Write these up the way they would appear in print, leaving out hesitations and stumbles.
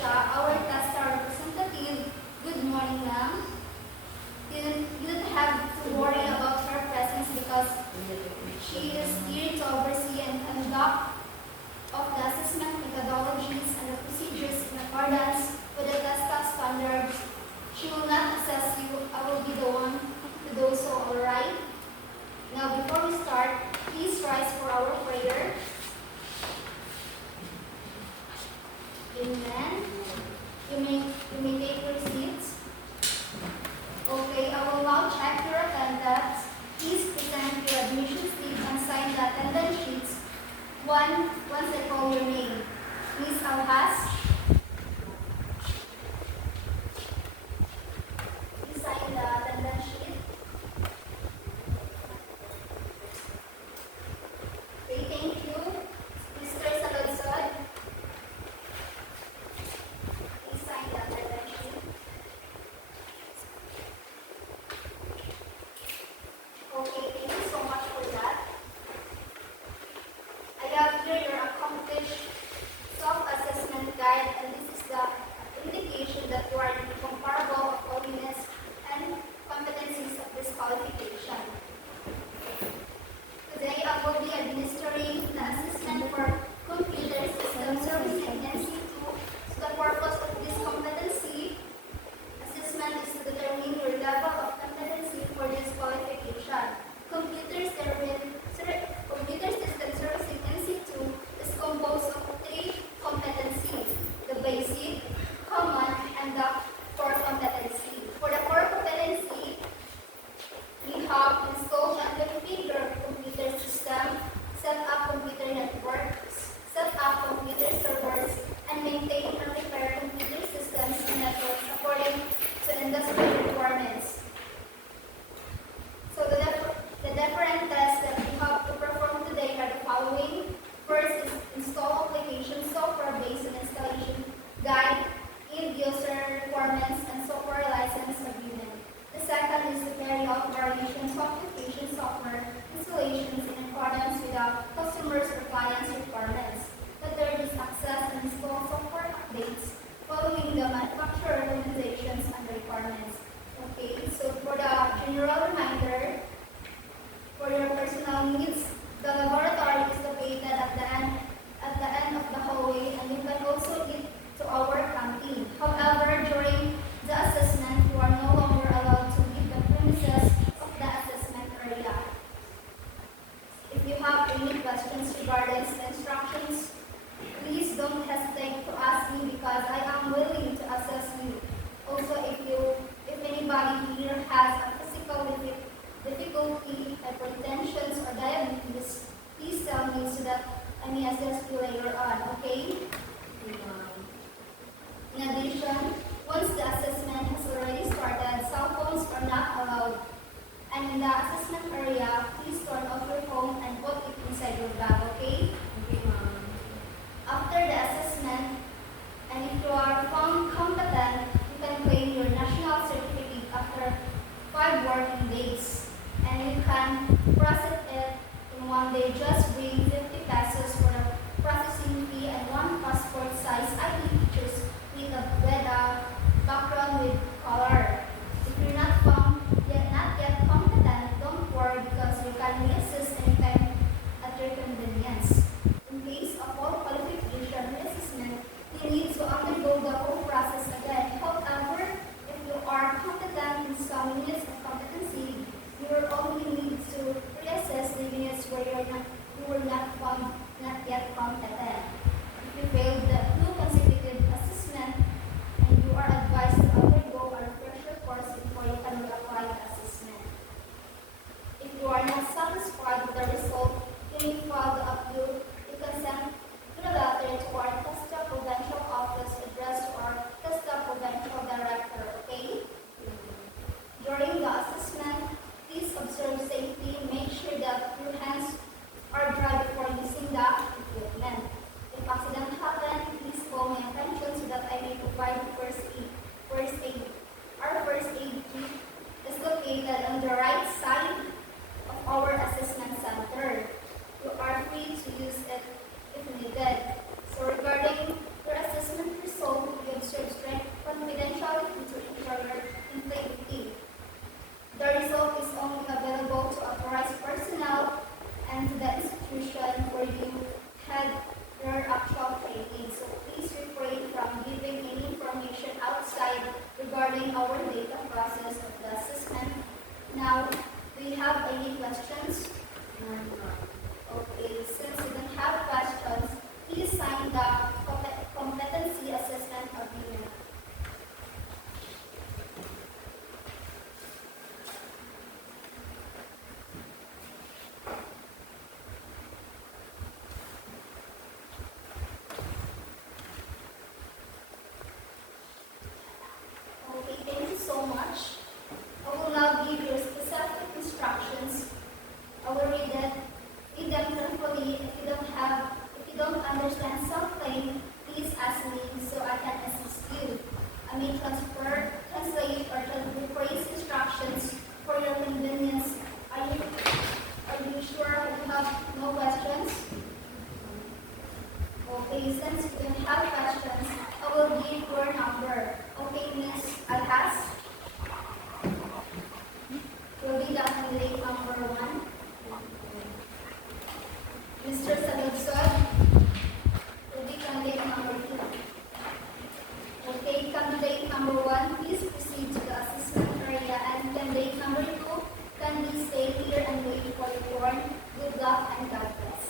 Alicia, our TESTA representative. Good morning, ma'am. You don't have to worry about her presence because she is here to oversee and conduct of the assessment methodologies and the procedures in accordance with the TESTA standards. She will not assess you. I will be the one to do so, alright? Now, before we start, please rise for our prayer. Amen. You may take your seats. Okay, I will now check your attendance. Please present your admission slip and sign the attendance sheets once I call your name. Miss Aljas. Please sign the attendance sheet. Okay, thank you. Mr. Saludsod. Please sign the attendance sheet. Okay, thank you so much for that. I have here your accomplished self-assessment guide, and this is the indication that you are incomparable of holiness and competencies of this qualification. Today, I will be administering the assessment for computer system service in NC2. So the purpose of this competency assessment is to determine your level of competency for this qualification. Computer system service in NC2 is composed of 3 competencies: the basic, common, and the core competency. For the core competency, we have installed and configured computer system, set up computer networks, set up computer servers, and maintain and repair computer systems and networks according to industry requirements. So the different tests that we have to perform today are the following. First is install application software-based and installation guide, end user requirements, and software license agreement. The second is to carry out variations of application software installations in accordance with the customer's or client's requirements. The third is access and install software updates following the manufacturer recommendations and requirements. Okay, so for the general reminder, for your personal needs, the laboratory is located at the end of the hallway, and you can also eat to our canteen. However, during the assessment, you are no longer allowed to leave the premises of the assessment area. If you have any questions regarding the instructions, please don't hesitate to ask me because I am willing to assess you. Also, if anybody here has a physical difficulty, hypertension, or diabetes, please tell me so that I may assess you later on, okay? In addition, once the assessment has already started, cell phones are not allowed. And in the assessment area, please turn off your phone and put it inside your bag, okay? After the assessment, and if you are found competent, you can claim your national certificate after 5 working days. And you can process it in 1 day. Just bring 50 pesos for the processing fee and 1 passport size ID pictures with a background with color. If you're not yet competent, don't worry because you can reassess anytime at your convenience. In case of all qualification reassessment, you need to undergo the whole process again. However, if you are competent in some units of competency, you will only need to reassess the units where you were not yet competent. If you failed the 2 consecutive assessment, and you are advised to undergo a refresher course before you can reapply the assessment. If you are not satisfied with the result, you may file the appeal. You can send the letter to our TESTA Provincial Office addressed to our TESTA Provincial Director, okay? During the assessment, please observe safety. Make sure that your hands are dry before using the equipment. If accident happens, please call my attention so that I may provide first aid. Our first aid kit is located on the right side of our assessment center. You are free to use I will read them carefully. If you don't understand something, please ask me so I can assist you. I may translate, or rephrase instructions for your convenience. Are you sure you have no questions? Okay, since you don't have questions, I will give your number. Okay, Miss Aljas will be the candidate number 1. Mr. Saludsod will be candidate number 2. Okay, candidate number 1, please proceed to the assessment area, and candidate number 2, can you stay here and wait for your turn? Good luck and God bless.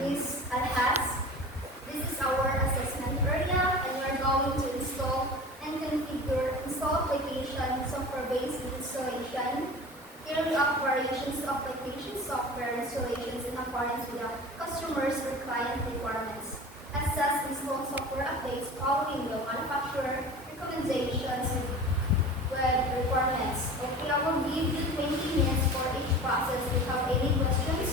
Miss Aljas, this is our assessment area, and we're going to install and install application software-based installation, carry out variations of application software installations in accordance with the customer's or client requirements, assess install software updates following the manufacturer recommendations with requirements. Okay, I will give you 20 minutes for each process. Do you have any questions?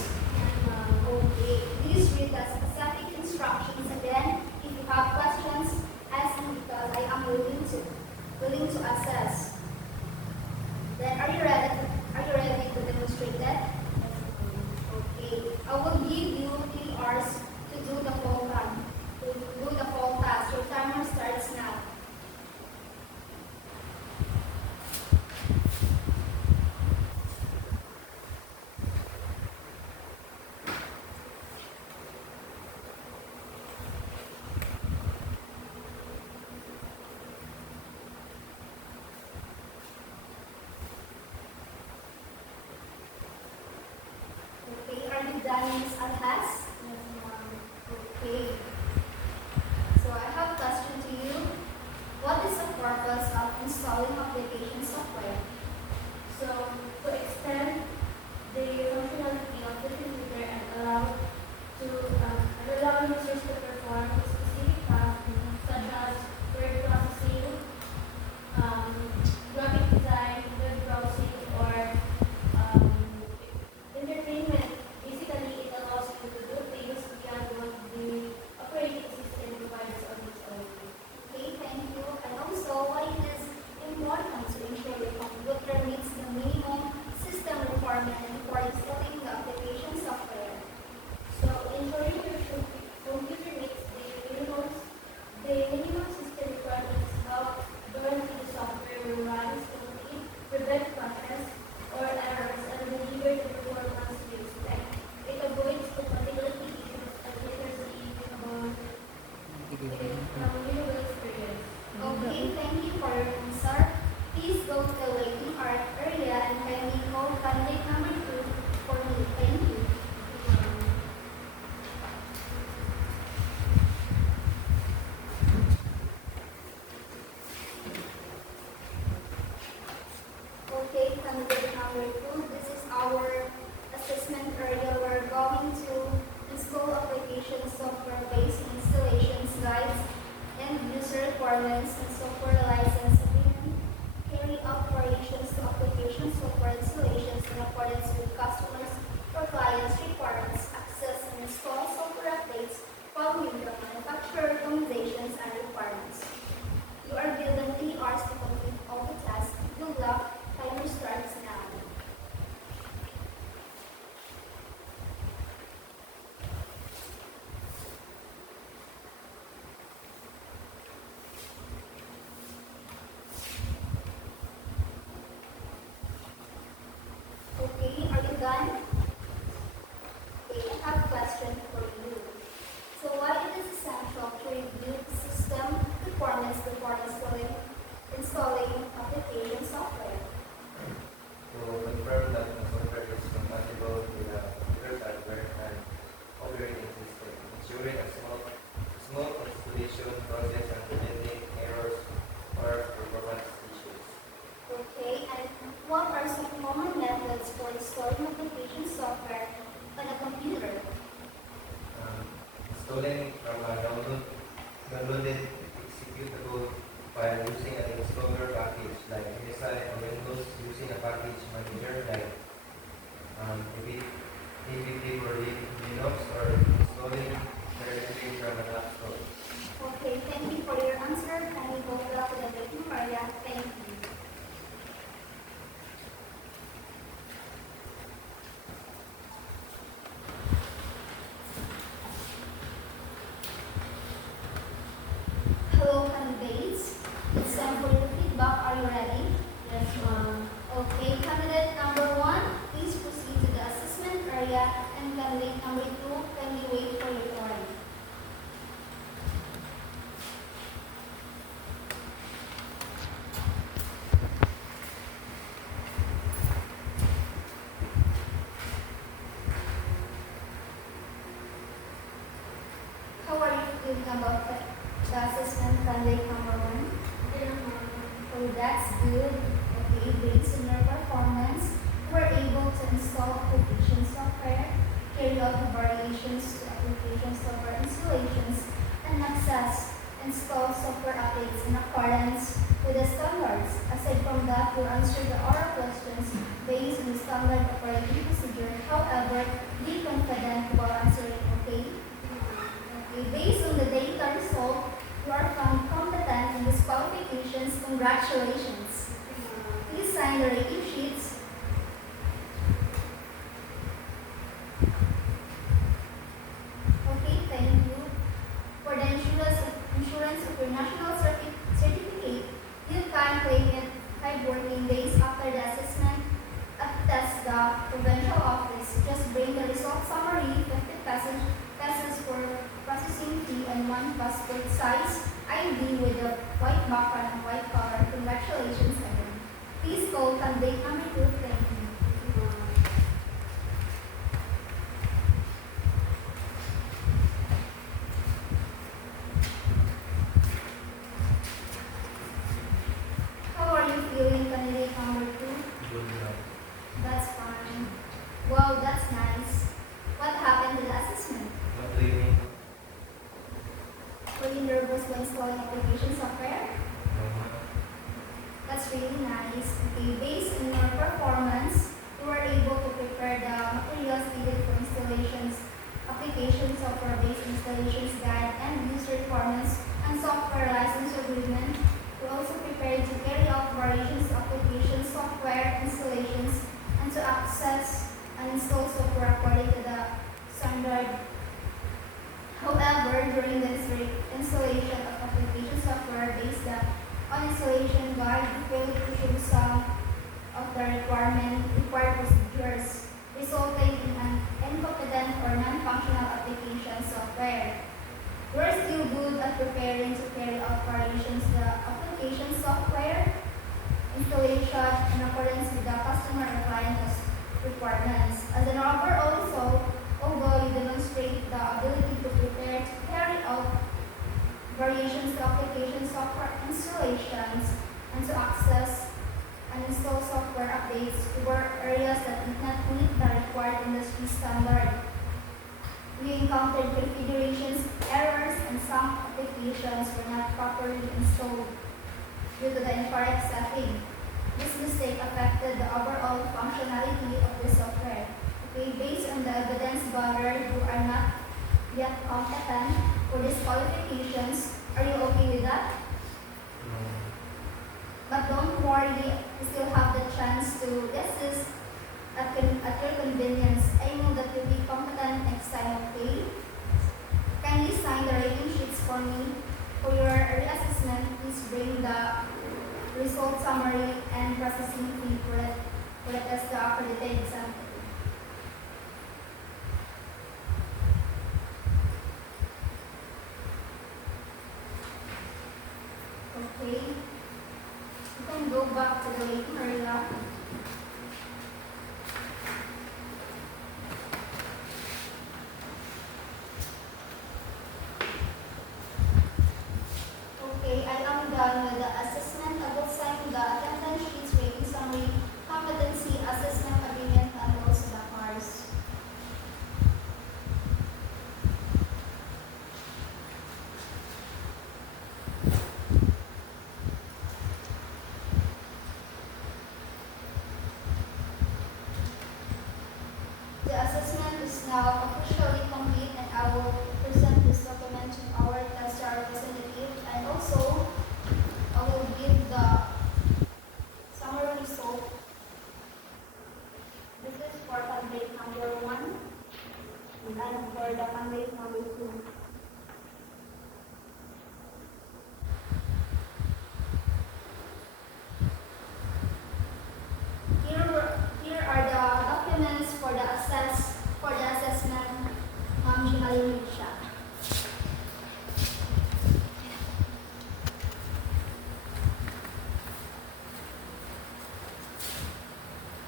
Okay, please read the specific instructions again. If you have questions, ask me because I am willing to assess. Then are you ready? Are you ready to demonstrate that? Okay, I will give you 3 hours to do the whole run. To do the whole task. Your timer starts now. Okay, are you done, Ms. Aljas? Okay. So I have a question to you. What is the purpose of installing application software? So, to extend the functionality of the computer and allow users to perform specific tasks such as word processing, graphic design, web browsing, or entertainment. Basically, it allows you to do things beyond what the operating system provides on its own. Okay, thank you. And also, why it is important to ensure the computer meets the minimum system requirement before installing the application software? So, ensuring your computer meets the minimum system requirements help guarantee the software will run smoothly, prevent crashes or errors, and deliver the performance you expect. It avoids compatibility issues and ensures the usable experience. Okay, thank you for your answer. Please go to the waiting area and kindly call candidate number 2 for me. Thank you. Okay, candidate number 2, this is our assessment area. We're going to install application software-based installations, guides, and user requirements and software license agreement. Carry out variations to application software installations in accordance with customers or clients' requirements. Access and install software updates following the manufacturer recommendations and requirements. You are given 3 hours to complete all the tasks. Good luck. Timer starts now. Okay, are you done? Okay, I have a question for you. So why it is essential to review the system requirements before installing application software? To confirm that the software is compatible with the computer hardware and operating system, ensuring a smooth installation process and preventing errors or performance issues. Okay, and what are some common methods for installing application software on a computer? Installing from a downloaded for your answer. Can we go back to the waiting area? Thank you. Hello, candidates. It's time for your feedback. Are you ready? Yes, ma'am. Okay, candidate number 1, please proceed to the assessment area, and candidate number 2, can we wait for your turn? How are you feeling about the assessment, candidate number 1? Okay, ma'am. Oh, that's good. Okay, based on your performance, you were able to install application software, carry out the variations to application software installations, and access installed software updates in accordance with the standards. Aside from that, you answered the oral questions based on the standard operating procedure. However, be confident while answering, okay? Okay, based on the data result, you are found competent in these qualifications. Congratulations. Please sign the rating sheets. Okay, thank you. For the insurance of your national certificate, you can claim it 5 working days after the assessment at TESDA provincial office. Just bring the result summary, 50 pesos for processing fee, and 1 passport size ID with a white background and white color. Congratulations again. Please call candidate number 2. Thank you. How are you feeling, candidate number 2? Good job. That's fine. Wow, that's nice. What happened to the assessment? Not training. Were you nervous when installing application software? No, ma'am. That's really nice. Okay, based on your performance, you were able to prepare the materials needed for installations, application software-based installations guide, and user requirements, and software license agreement. You also prepared to carry out variations to application software installations and to access and install software according to the standard. However, during the installation of application software based on installation guide, you failed to show some of the required procedures, resulting in an incompetent or non-functional application software. You are still good at preparing to carry out variations to the application software installation in accordance with the customer or client requirements. As an overall result, although you demonstrate the ability to prepare to carry out variations to application software installations and to access and install software updates, were areas that did not meet the required industry standard. We encountered configurations, errors, and some applications were not properly installed due to the incorrect setting. This mistake affected the overall functionality of the software. Okay, based on the evidence gathered, you are not yet competent for these qualifications. Are you okay with that? No. But don't worry, you still have the chance to assist at your convenience. I know that you'll be competent next time, okay? Kindly sign the rating sheets for me. For your reassessment, please bring the result summary and processing fee for the test the accredited exam. Okay. You can go back to the waiting area. Okay, I am done with the assessment. I will sign the attendance sheets, rating summary, competency assessment agreement, and also the cars.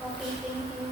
Okay, thank you.